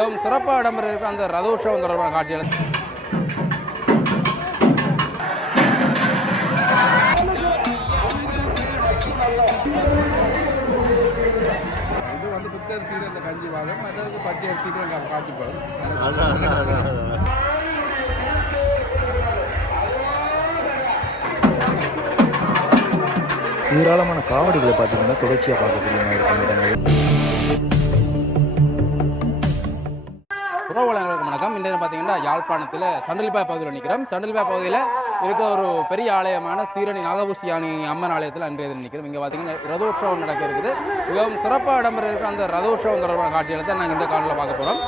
மிகவும் சிறப்பாக இடம்பெற இருக்கிற அந்த ரதோஷம் தொடர்பான காட்சிகளை. இது வந்து புத்தரிசியில் இந்த கஞ்சி வாழும் மற்றது பச்சை அரிசியில் இங்கே காட்சி போகும் ஏராளமான காவடிகளை பார்த்தீங்கன்னா தொடர்ச்சியாக பார்க்கக்கூடிய மாதிரி இருக்கும் இடங்கள். உறவுகளுக்கு பார்த்தீங்கன்னா யாழ்ப்பாணத்தில் சண்டலிப்பா பகுதியில் நிற்கிறோம் சண்டலிப்பா பகுதியில் இருக்க ஒரு பெரிய ஆலயமான சீரணி நாகபூசியானி அம்மன் ஆலயத்தில் அன்றைய தினம் நிற்கிறோம் இங்கே பார்த்தீங்கன்னா ரதோற்சவம் நடக்க இருக்குது. மிகவும் சிறப்பாக இடம்பெற இருக்கிற அந்த ரதோற்சவம் தொடர்பான காட்சிகளை தான் நாங்கள் இந்த காலையில் பார்க்க போகிறோம்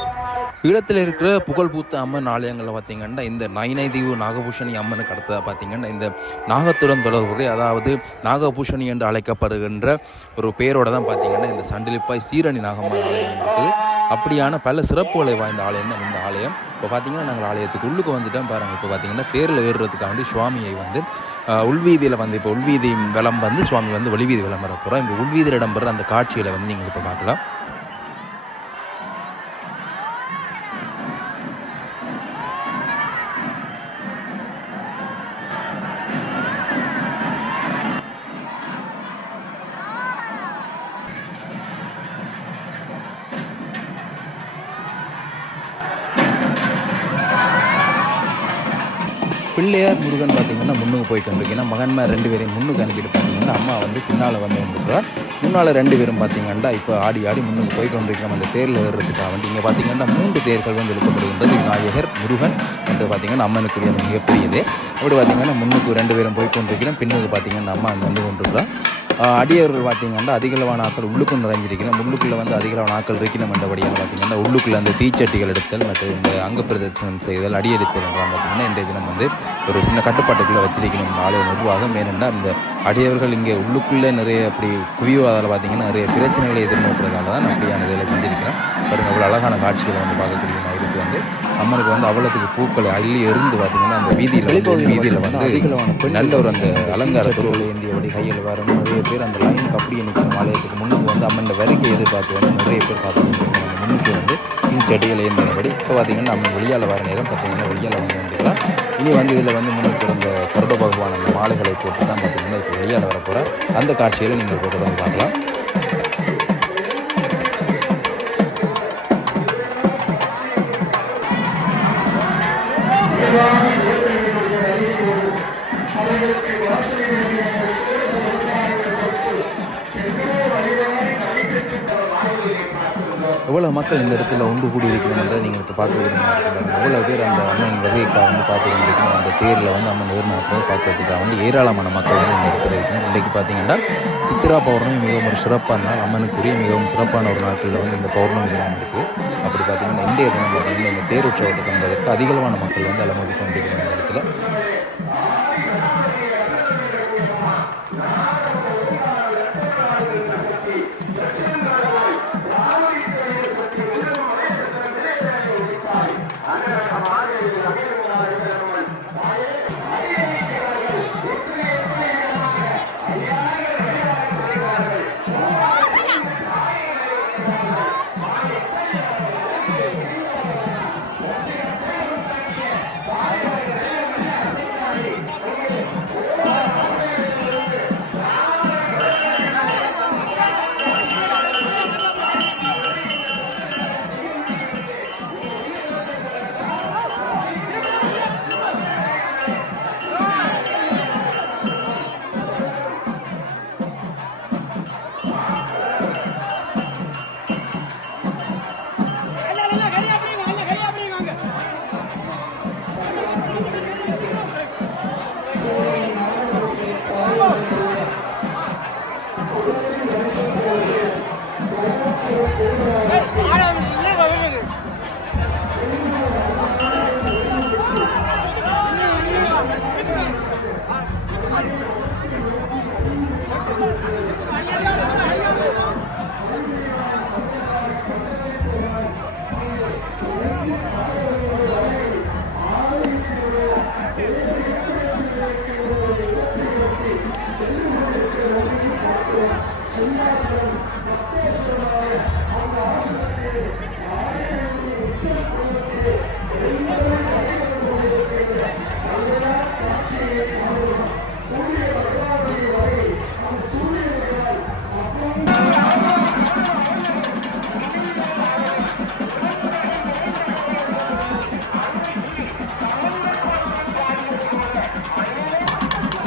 ஈழத்தில் இருக்கிற புகழ்பூத்த அம்மன் ஆலயங்களில் பார்த்தீங்கன்னா இந்த நயனைதீவு நாகபூஷணி அம்மனுக்கு அடுத்த பார்த்தீங்கன்னா இந்த நாகத்துடன் தொடர்புடைய அதாவது நாகபூஷணி என்று அழைக்கப்படுகின்ற ஒரு பேரோட தான் பார்த்தீங்கன்னா இந்த சண்டிலிப்பாய் சீரணி நாகம்மன் ஆலயம் இருக்குது. அப்படியான பல சிறப்புகளை வாய்ந்த ஆலயம் தான் இந்த ஆலயம். இப்போ பார்த்தீங்கன்னா நாங்கள் ஆலயத்துக்கு உள்ளுக்கு வந்துட்டோம் பாருங்கள் இப்போ பார்த்தீங்கன்னா தேரில் ஏறுறதுக்காண்டி சுவாமியை வந்து உள்வீதியில் வந்து இப்போ உள்வீதி விளம் வந்து சுவாமி வந்து வெளிவீதி விளம்பரப்போகிறோம் இந்த உள்வீதியில் இடம்பெற அந்த காட்சிகளை வந்து நீங்கள் இப்போ பார்க்கலாம். பிள்ளையார் முருகன் பார்த்தீங்கன்னா முன்னுக்கு போய் கொண்டிருக்கீங்கன்னா மகன்மார் ரெண்டு பேரையும் முன்னுக்கு அனுப்பிட்டு பார்த்தீங்கன்னா அம்மா வந்து பின்னால் வந்து கொண்டிருக்கிறார் முன்னால் ரெண்டு பேரும் பார்த்தீங்கன்னா இப்போ ஆடி ஆடி முன்னுக்கு போய் கொண்டிருக்கிறோம். அந்த தேரில் ஏறுறதுக்காக வந்து இங்கே பார்த்தீங்கன்னா மூன்று தேர்கள் வந்து இழுக்கப்படுகின்றது. விநாயகர் முருகன் வந்து பார்த்தீங்கன்னா அம்மனுக்குரிய மிகப்பெரியது. அப்படி பார்த்தீங்கன்னா முன்னுக்கு ரெண்டு பேரும் போய் கொண்டிருக்கிறோம். பின்னுக்கு பார்த்தீங்கன்னா அம்மா அங்கே வந்து கொண்டிருக்கிறோம் அடியவர்கள் பார்த்தீங்கன்னா அதிகளவான ஆக்கள் உள்ளுக்குள் நிறைஞ்சிருக்கணும் உள்ளுக்குள்ளே வந்து அதிகளவான ஆக்கள் இருக்கணும் என்றபடியாக பார்த்தீங்கன்னா உள்ளுக்குள்ளே அந்த தீச்சட்டிகள் எடுத்தல் மற்றும் இந்த அங்க பிரதர்சனம் செய்தல் அடியெடுத்தல் என்றால் பார்த்தீங்கன்னா இன்றைய தினம் வந்து ஒரு சின்ன கட்டுப்பாட்டுக்குள்ளே வச்சிருக்கணும் ஆலய நிர்வாகம் ஏனென்றால் இந்த அடியவர்கள் இங்கே உள்ளுக்குள்ளே நிறைய அப்படி குவிவாதால் பார்த்தீங்கன்னா நிறைய பிரச்சனைகளை எதிர்நோக்கிறதால தான் அப்படியான இதில் செஞ்சிருக்கிறேன். பாருங்க அவ்வளோ அழகான காட்சிகளை வந்து பார்க்கக்கூடிய மாதிரி வந்து அம்மனுக்கு வந்து அவ்வளோத்துக்கு பூக்களை அள்ளி எறிந்து பார்த்தீங்கன்னா அந்த வீதியில் வந்து வீதியில் வந்து நல்ல ஒரு அந்த அலங்கார பொருள் ஏந்தியபடி கையில் வர நிறைய பேர் அந்த லைனுக்கு அப்படியே நிற்கணும் ஆலயத்துக்கு முன்னுக்கு வந்து அம்மன் வருகை எதிர்பார்த்து வந்து நிறைய பேர் பார்த்துட்டு அந்த முன்னுக்கு வந்து இந்த செடிகள் ஏந்தினபடி இப்போ பார்த்தீங்கன்னா அம்மன் வெளியால் வர நேரம் பார்த்தீங்கன்னா வெளியால் வந்து வந்துக்கலாம் இனி வந்து இதில் வந்து முன்னுக்கு இருந்த கருட பகவான் அந்த மாலைகளை போட்டு தான் பார்த்தீங்கன்னா இப்போ வெளியால் வர போகிற அந்த காட்சிகளை நீங்கள் இப்போ தொடர்ந்து பார்க்கலாம். எவ்வளோ மக்கள் இந்த இடத்துல ஒன்று கூடி இருக்கணும்ன்றதை நீங்கள் இப்போ பார்க்க எவ்வளோ பேர் அந்த அம்மன் வகைக்காக வந்து பார்த்து அந்த தேரில் வந்து அம்மன் ஏறினத்தை பார்க்கறதுக்காக வந்து ஏராளமான மக்கள் வந்து இந்த இடத்துல இருக்கணும் இன்றைக்கு பார்த்தீங்கன்னா சித்திரா பௌர்ணமி மிகவும் ஒரு சிறப்பான நாள். அம்மனுக்குரிய மிகவும் சிறப்பான ஒரு நாட்களில் வந்து இந்த பௌர்ணமி தினம் இருக்குது அப்படி பார்த்தீங்கன்னா இந்திய தினம் பார்த்தீங்கன்னா இந்த தேர் உற்சவத்தை வந்ததற்கு அதிகளவான மக்கள் வந்து அலமதி கொண்டிருக்கிறாங்க இடத்துல.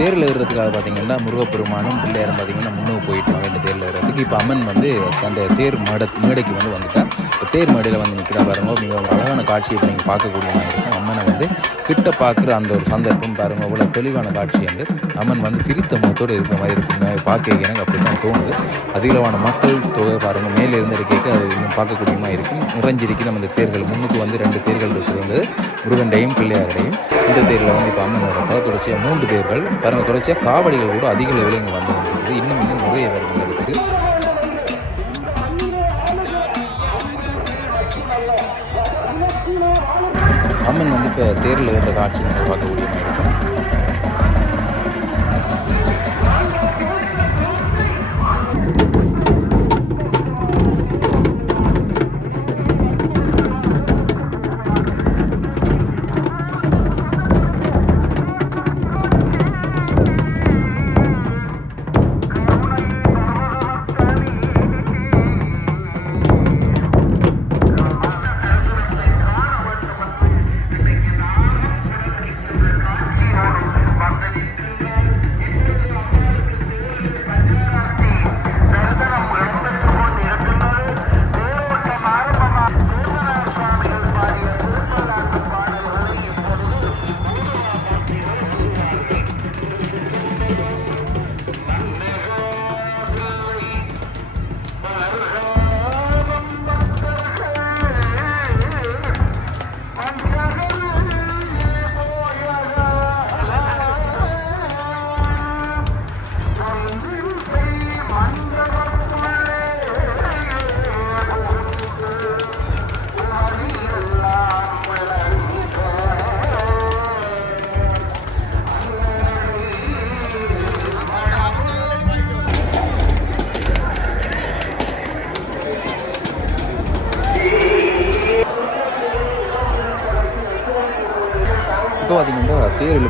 தேரில் ஏறுறதுக்காக பார்த்தீங்கன்னா முருகப்பெருமானும் பிள்ளையாரும் பார்த்தீங்கன்னா முன்னுக்கு போயிட்டாங்க இந்த தேரில் ஏறுறதுக்கு. இப்போ அம்மன் வந்து அந்த தேர் மேட மேடைக்கு வந்து வந்துட்டா இப்போ தேர் மேடையில் வந்து நிற்கிறா பாருங்க மிக அழகான காட்சியை இப்போ நீங்கள் பார்க்கக்கூடிய மாதிரி இருக்கும். அம்மனை வந்து கிட்ட பார்க்குற அந்த ஒரு சந்தர்ப்பம் பாருங்க. அவ்வளோ தெளிவான காட்சி உண்டு அம்மன் வந்து சிரித்த முகத்தோடு இருக்கிற மாதிரி இருக்குங்க பார்க்க எனக்கு அப்படி தான் தோணுது. அதிகளவான மக்கள் தொகை பாருங்க. மேலே இருந்து இருக்கைக்கு அது இன்னும் பார்க்கக்கூடிய மாதிரி இருக்கும் நிறைஞ்சிருக்கு நம்ம இந்த தேர்கள். முன்னுக்கு வந்து ரெண்டு தேர்கள் இருக்கிறது முருகண்டையும் பிள்ளையாருடையும் இந்த தேரில் வந்து இப்போ அம்மன் வரப்போ தொடர்ச்சியாக மூன்று தேர்கள். பாருங்க தொடர்ச்சியாக காவடிகள் கூட அதிக லெவலில் இங்கே வந்து இன்னும் இன்னும் நிறைய பேர் இடத்துக்கு அம்மன் வந்து இப்போ தேரில் ஏறுற காட்சி நீங்கள் பார்க்கக்கூடிய மாதிரி.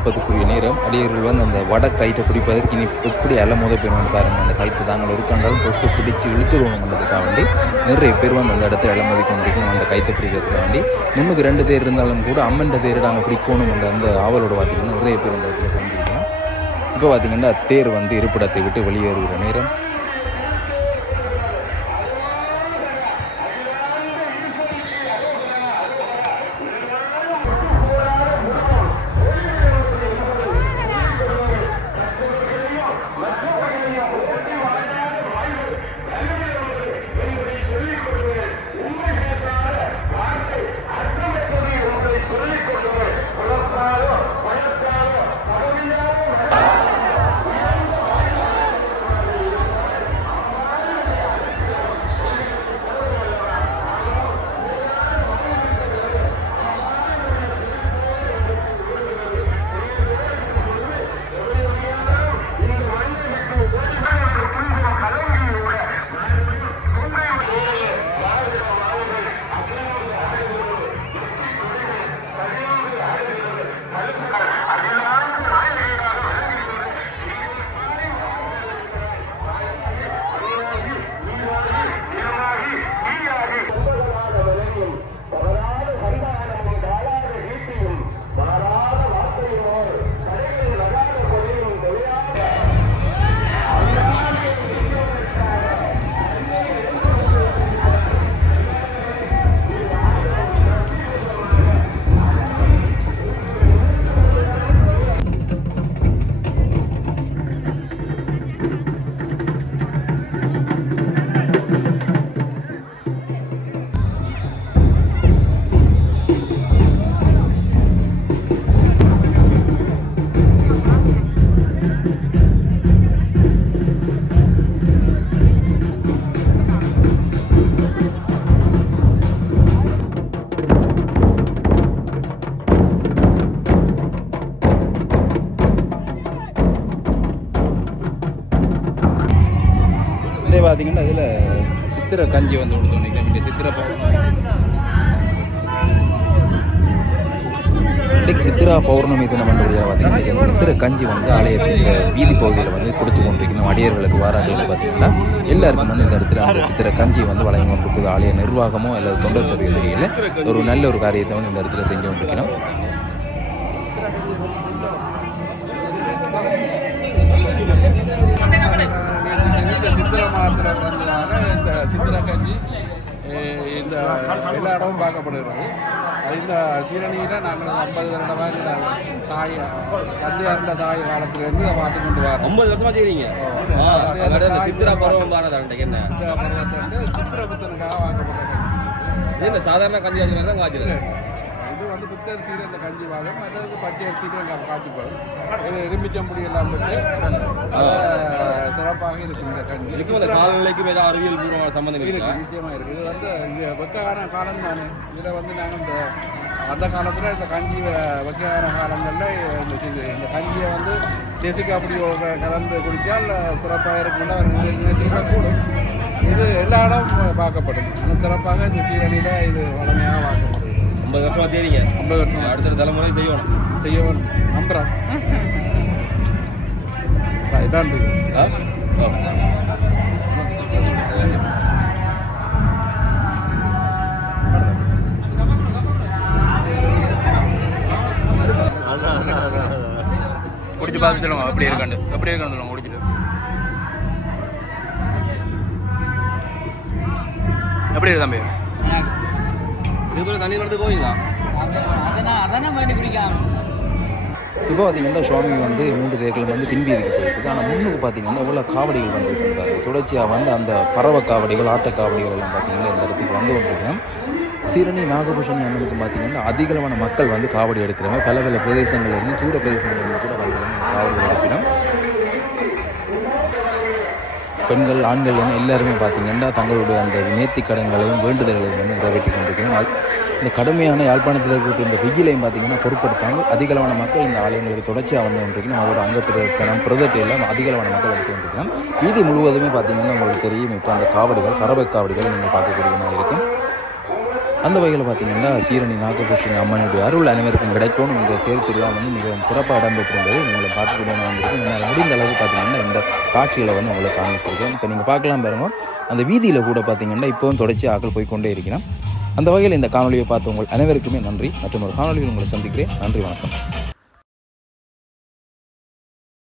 தேர் நேரம். அடியர்கள் வந்து அந்த வட கயிற்றை பிடிப்பதற்கு இனி எப்படி அல மோத பெறுவோம் பாருங்கள் அந்த கயிற்று தாங்கள் இருக்காண்டாலும் தொட்டு பிடிச்சி இழுத்துருவோம்ன்றதுக்காக வேண்டி நிறைய பேர் வந்து அந்த இடத்த இளமதி கொண்டிருக்கணும். அந்த கயிற்றை பிடிக்கிறதுக்காக வேண்டி முன்னுக்கு ரெண்டு தேர் இருந்தாலும் கூட அம்மன் தேர் நாங்கள் பிடிக்கணும்ன்ற அந்த ஆவலோட பார்த்திங்கன்னா நிறைய பேர் அந்த இடத்துல கலந்துருக்கோம் இப்போ பார்த்திங்கன்னா தேர் வந்து இருப்பிடத்தை விட்டு வெளியேறுகிற நேரம். சித்திரை கஞ்சி வந்து கொடுத்தோம் இன்னைக்கு. சித்திரை இன்னைக்கு சித்திரா பௌர்ணமி தினம் பண்ணுறதுல பார்த்தீங்கன்னா சித்திரை கஞ்சி வந்து ஆலயத்தின் வீதி பகுதியில் வந்து கொடுத்து கொண்டிருக்கணும் அடியர்களுக்கு வாராக்களுக்கு பார்த்தீங்கன்னா எல்லாருக்கும் வந்து இந்த இடத்துல அந்த சித்திரை கஞ்சி வந்து வழங்கி கொண்டிருக்குது. ஆலய நிர்வாகமோ அல்லது தொண்டர் சபையோ தெரியல. ஒரு நல்ல ஒரு காரியத்தை வந்து இந்த இடத்துல செஞ்சு கொண்டிருக்கணும் சித்திர மாத்திரை சித்திரை கஞ்சி இந்த எல்லா இடமும் பார்க்கப்படுகிறது. இந்த சீரணியில் நாங்கள் ஐம்பது வருடமாக இந்த தாய் தந்தையார்ந்த தாய் காலத்திலேருந்து பார்த்து கொண்டு வரோம். ஐம்பது வருஷமா செய்றீங்க? ஆ, அதோட இந்த சித்திரா பருவம் பானதாண்டக்கு என்ன? இந்த பருவத்தை சித்திரபுத்தனுக்காக இது என்ன சாதாரண கஞ்சி தான் வந்து புத்தரிசியில் இந்த கஞ்சி வாகம் மற்றது பச்சை அரிசியில் இங்கே காய்ச்சிப்படும் இது எலுமிச்சம்புடி எல்லாம் விட்டு சிறப்பாக இருக்கு இந்த கஞ்சி. இதுக்கும் இந்த காலநிலைக்கும் ஏதாவது அறிவியல் பூர்வமான சம்பந்தம் இருக்கு இருக்கா நிச்சயமா இருக்கு. இது வந்து இங்க வெக்கான காலம் தானே. இதில் வந்து நாங்கள் இந்த அந்த காலத்தில் இந்த கஞ்சி வ- வெக்கான காலங்களில் இந்த இந்த கஞ்சியை வந்து ஜெசிகா அப்படி கலந்து குடித்தால் சிறப்பாக இருக்குன்னா கூடும் இது எல்லா இடம் பார்க்கப்படும். சிறப்பாக இந்த சீரணியில் இது வளமையாக பார்க்கப்படுது ஐம்பது வருஷமா செய்றீங்க. ஐம்பது வருஷம். அடுத்த தலைமுறை செய்யணும். செய்ய வேண்டும் நம்புகிறோம் நன்றி ஆ? ஆ. அதான் அதான் அதான் அதான் குடிச்சு பார்த்து சொல்லுங்க. எப்படி இருக்காண்டு எப்படி இருக்கான்னு சொல்லுங்க. குடிச்சிட்டு எப்படி இருக்கு தம்பி. இது தண்ணி நடந்து போவீங்களா? இப்போ பார்த்தீங்கன்னா சுவாமி வந்து மூன்று தேர்கள் வந்து பின்பீதிக்கு போயிருக்கு ஆனால் முன்னுக்கு பார்த்தீங்கன்னா எவ்வளோ காவடிகள் வந்துருக்காரு தொடர்ச்சியாக வந்து அந்த பறவை காவடிகள் ஆட்ட காவடிகள் எல்லாம் பார்த்தீங்கன்னா இந்த இடத்துக்கு வந்து கொண்டிருக்கிறோம் சீரணி நாகபூஷணி அம்மனுக்கு பார்த்தீங்கன்னா அதிகளவான மக்கள் வந்து காவடி எடுக்கிறவங்க. பல பல பிரதேசங்கள்லேருந்து தூர பிரதேசங்கள்லேருந்து கூட வந்து காவடி எடுக்கிறோம் பெண்கள் ஆண்கள் என எல்லாருமே பார்த்தீங்கன்னா தங்களுடைய அந்த நேர்த்தி கடன்களையும் வேண்டுதல்களையும் வந்து நிறைவேற்றி கொண்டிருக்கிறோம் இந்த கடுமையான யாழ்ப்பாணத்தில் இருக்கிற இந்த வெயிலையும் பார்த்தீங்கன்னா பொருட்படுத்தாமல் அதிகளவான மக்கள் இந்த ஆலயங்களுக்கு தொடர்ச்சியாக வந்து கொண்டிருக்கணும் அதோட அங்க பிரதட்சணம் பிரதட்டு எல்லாம் அதிகளவான மக்கள் எடுத்து கொண்டிருக்கலாம் வீதி முழுவதுமே பார்த்தீங்கன்னா உங்களுக்கு தெரியும் இப்போ அந்த காவடிகள் பறவை காவடிகள் நீங்கள் பார்க்கக்கூடிய மாதிரி இருக்கும். அந்த வகையில் பார்த்தீங்கன்னா சீரணி நாகபூஷணி அம்மனுடைய அருள் அனைவருக்கும் கிடைக்கும்னு என்ற தேர் திருவிழா வந்து மிகவும் சிறப்பாக இடம்பெற்றிருந்தது. உங்களை பார்க்கக்கூடிய வந்திருக்கு என்னால் முடிந்த அளவு பார்த்தீங்கன்னா இந்த காட்சிகளை வந்து உங்களை காமிச்சிருக்கேன் இப்போ நீங்கள் பார்க்கலாம் பாருங்கள் அந்த வீதியில் கூட பார்த்தீங்கன்னா இப்போவும் தொடர்ச்சி ஆக்கள் போய்க்கொண்டே இருக்கிறோம் அந்த வகையில் இந்த காணொலியை பார்த்த உங்கள் அனைவருக்குமே நன்றி. மற்றும் ஒரு காணொலியில் உங்களை சந்திக்கிறேன். நன்றி வணக்கம்.